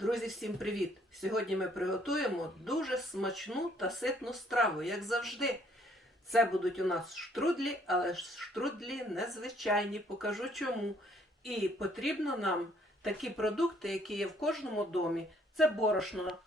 Друзі, всім привіт! Сьогодні ми приготуємо дуже смачну та ситну страву, як завжди. Це будуть у нас штрудлі, але штрудлі незвичайні, покажу чому. І потрібно нам такі продукти, які є в кожному домі. Це борошно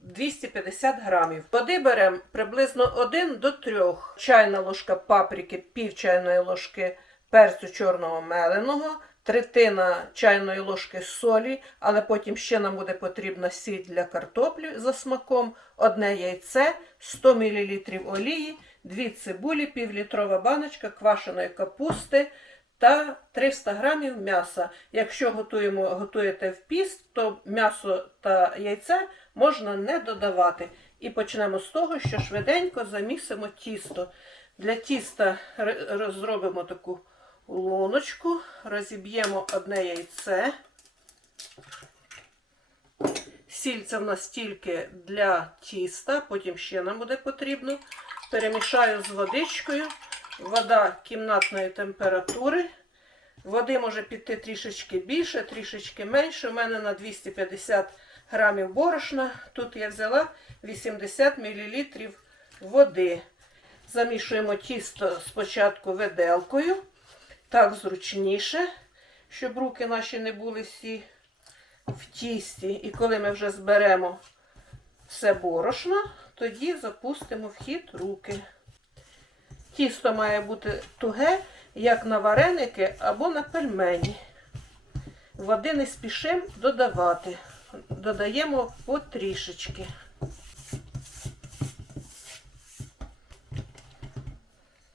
250 грамів. Води беремо приблизно 1 до 3. Чайна ложка паприки, пів чайної ложки перцю чорного меленого, третина чайної ложки солі, але потім ще нам буде потрібна сіль для картоплі за смаком, 1 яйце, 100 мл олії, 2 цибулі, півлітрова баночка квашеної капусти та 300 грамів м'яса. Якщо готуєте в піст, то м'ясо та яйце можна не додавати. І почнемо з того, що швиденько замісимо тісто. Для тіста зробимо таку луночку, розіб'ємо 1 яйце. Сіль це в нас тільки для тіста, потім ще нам буде потрібно. Перемішаю з водичкою. Вода кімнатної температури. Води може піти трішечки більше, трішечки менше. У мене на 250 грамів борошна. Тут я взяла 80 мл води. Замішуємо тісто спочатку виделкою. Так зручніше, щоб руки наші не були всі в тісті. І коли ми вже зберемо все борошно, тоді запустимо в хід руки. Тісто має бути туге, як на вареники або на пельмені. Води не спішимо додавати. Додаємо потрішечки.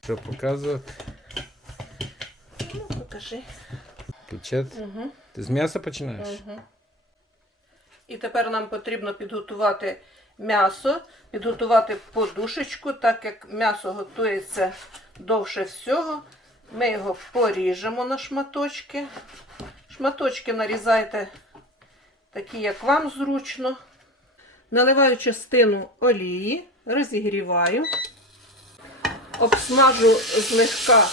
Що показувати? Ну, покажи. Печет? Угу. Ти з м'яса починаєш? Угу. І тепер нам потрібно підготувати м'ясо, підготувати подушечку, так як м'ясо готується довше всього. Ми його поріжемо на шматочки. Шматочки нарізайте такі, як вам зручно. Наливаю частину олії, розігріваю. Обсмажу злегка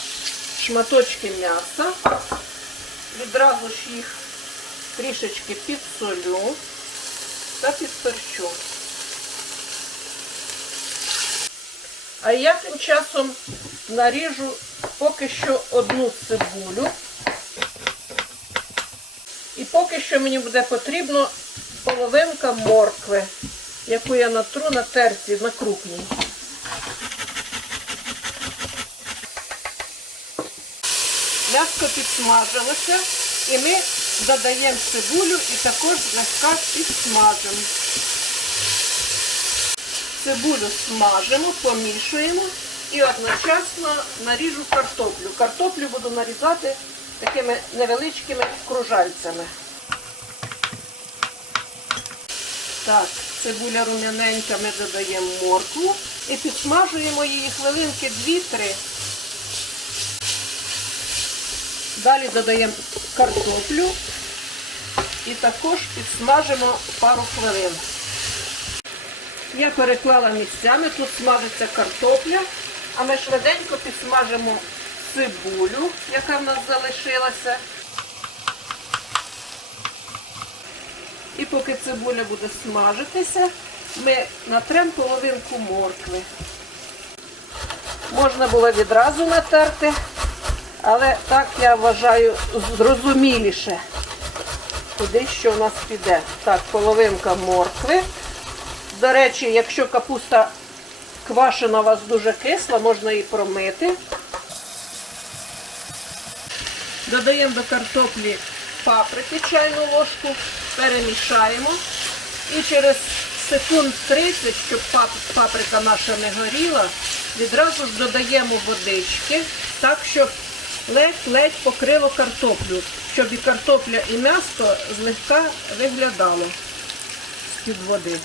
шматочки м'яса. Відразу ж їх трішечки підсолю та підперчу. А я тим часом наріжу поки що 1 цибулю. І поки що мені буде потрібно половинка моркви, яку я натру на терці, на крупній. М'ясо підсмажилося, і ми додаємо цибулю і також злегка підсмажимо. Цибулю смажимо, помішуємо і одночасно наріжу картоплю. Картоплю буду нарізати такими невеличкими кружальцями. Так, цибуля рум'яненька, ми додаємо моркву і підсмажуємо її хвилинки 2-3. Далі додаємо картоплю і також підсмажимо пару хвилин. Я переклала місцями, тут смажиться картопля, а ми швиденько підсмажимо цибулю, яка в нас залишилася. І поки цибуля буде смажитися, ми натремо половинку моркви. Можна було відразу натерти, але так я вважаю зрозуміліше, куди що в нас піде. Так, половинка моркви. До речі, якщо капуста квашена у вас дуже кисла, можна її промити. Додаємо до картоплі паприки чайну ложку, перемішаємо. І через секунд 30, щоб паприка наша не горіла, відразу ж додаємо водички, так, щоб ледь-ледь покрило картоплю, щоб і картопля, і м'ясо злегка виглядало з-під води.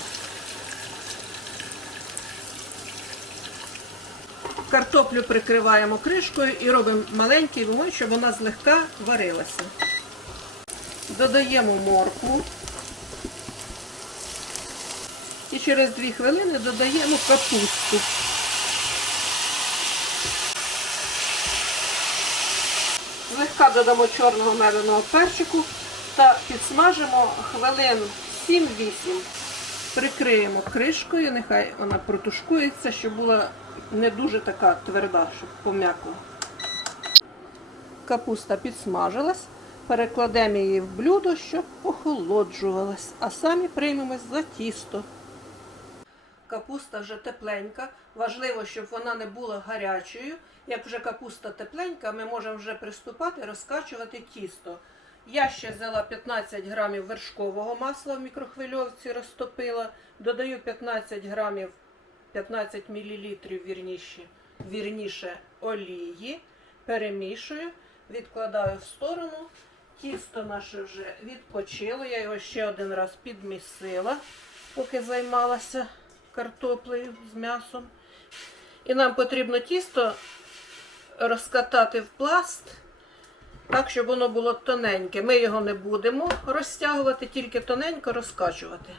Картоплю прикриваємо кришкою і робимо маленький вогонь, щоб вона злегка варилася. Додаємо моркву. І через 2 хвилини додаємо капусту. Злегка додамо чорного меленого перчику Та підсмажимо хвилин 7-8. Прикриємо кришкою, нехай вона протушкується, щоб була не дуже така тверда, щоб пом'якла. Капуста підсмажилась, перекладемо її в блюдо, щоб охолоджувалась, а самі приймемось за тісто. Капуста вже тепленька, важливо, щоб вона не була гарячою. Як вже капуста тепленька, ми можемо вже приступати розкачувати тісто. Я ще взяла 15 грамів вершкового масла в мікрохвильовці, розтопила, додаю 15 грамів, 15 мл вірніше олії, перемішую, відкладаю в сторону. Тісто наше вже відпочило, я його ще один раз підмісила, поки займалася картоплею з м'ясом. І нам потрібно тісто розкатати в пласт, так, щоб воно було тоненьке. Ми його не будемо розтягувати, тільки тоненько розкачувати.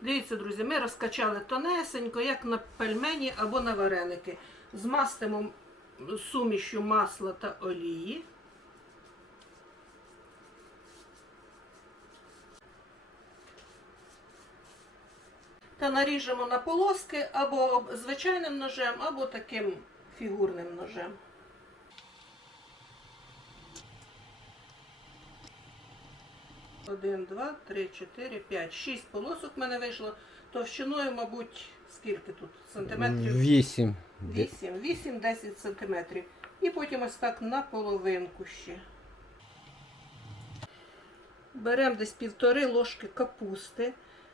Дивіться, друзі, ми розкачали тонесенько, як на пельмені або на вареники. Змастимо сумішю масла та олії. Та наріжемо на полоски або звичайним ножем, або таким фігурним ножем. Один, два, три, 4, 5, 6 полосок в мене вийшло. Товщиною, мабуть, скільки тут? Сантиметрів? 8. 8-10 сантиметрів. І потім ось так на половинку ще. Беремо десь 1,5 ложки капусти.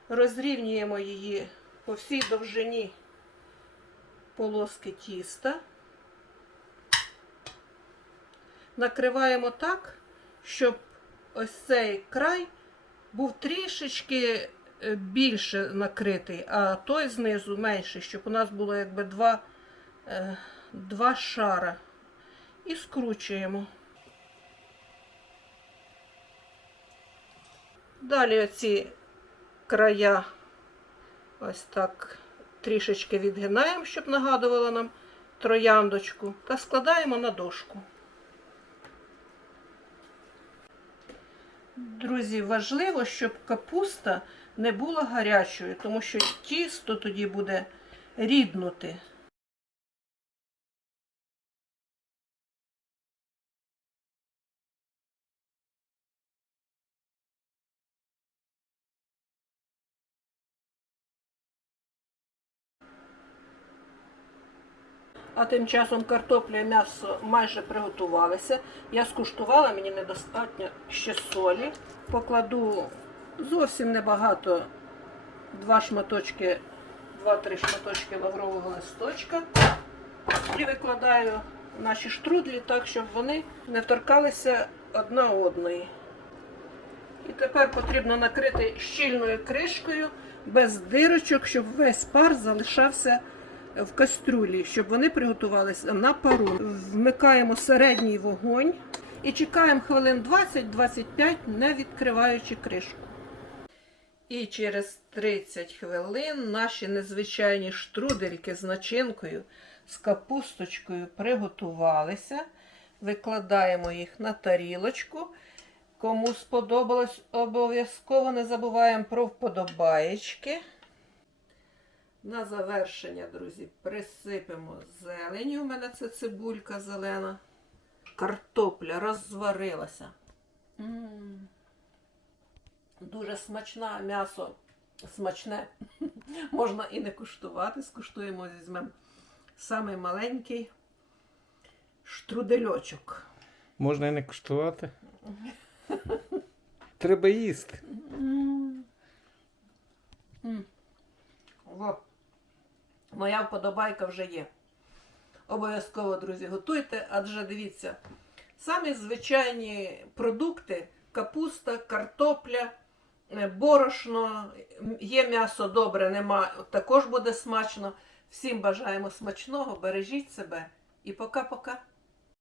Розрівнюємо її по всій довжині полоски тіста. Накриваємо так, щоб ось цей край був трішечки більше накритий, а той знизу менший, щоб у нас було якби два шара. І скручуємо. Далі оці края ось так трішечки відгинаємо, щоб нагадувало нам трояндочку, та складаємо на дошку. Друзі, важливо, щоб капуста не була гарячою, тому що тісто тоді буде ріднути. А тим часом картопля і м'ясо майже приготувалися. Я скуштувала, мені недостатньо ще солі. Покладу зовсім небагато, 2-3 шматочки лаврового листочка. І викладаю наші штрудлі так, щоб вони не торкалися одна одної. І тепер потрібно накрити щільною кришкою, без дирочок, щоб весь пар залишався в кастрюлі, щоб вони приготувалися на пару. Вмикаємо середній вогонь і чекаємо хвилин 20-25, не відкриваючи кришку. І через 30 хвилин наші незвичайні штрудельки з начинкою, з капусточкою приготувалися. Викладаємо їх на тарілочку. Кому сподобалось, обов'язково не забуваємо про вподобаєчки. На завершення, друзі, присипемо зеленю. У мене це цибулька зелена. Картопля розварилася. Дуже смачне м'ясо. Смачне. Можна і не куштувати. Скуштуємо, візьмемо самий маленький штрудельочок. Можна і не куштувати. Треба їсти. О, моя вподобайка вже є. Обов'язково, друзі, готуйте, адже дивіться, самі звичайні продукти, капуста, картопля, борошно, є м'ясо добре, нема, також буде смачно. Всім бажаємо смачного, бережіть себе і пока-пока.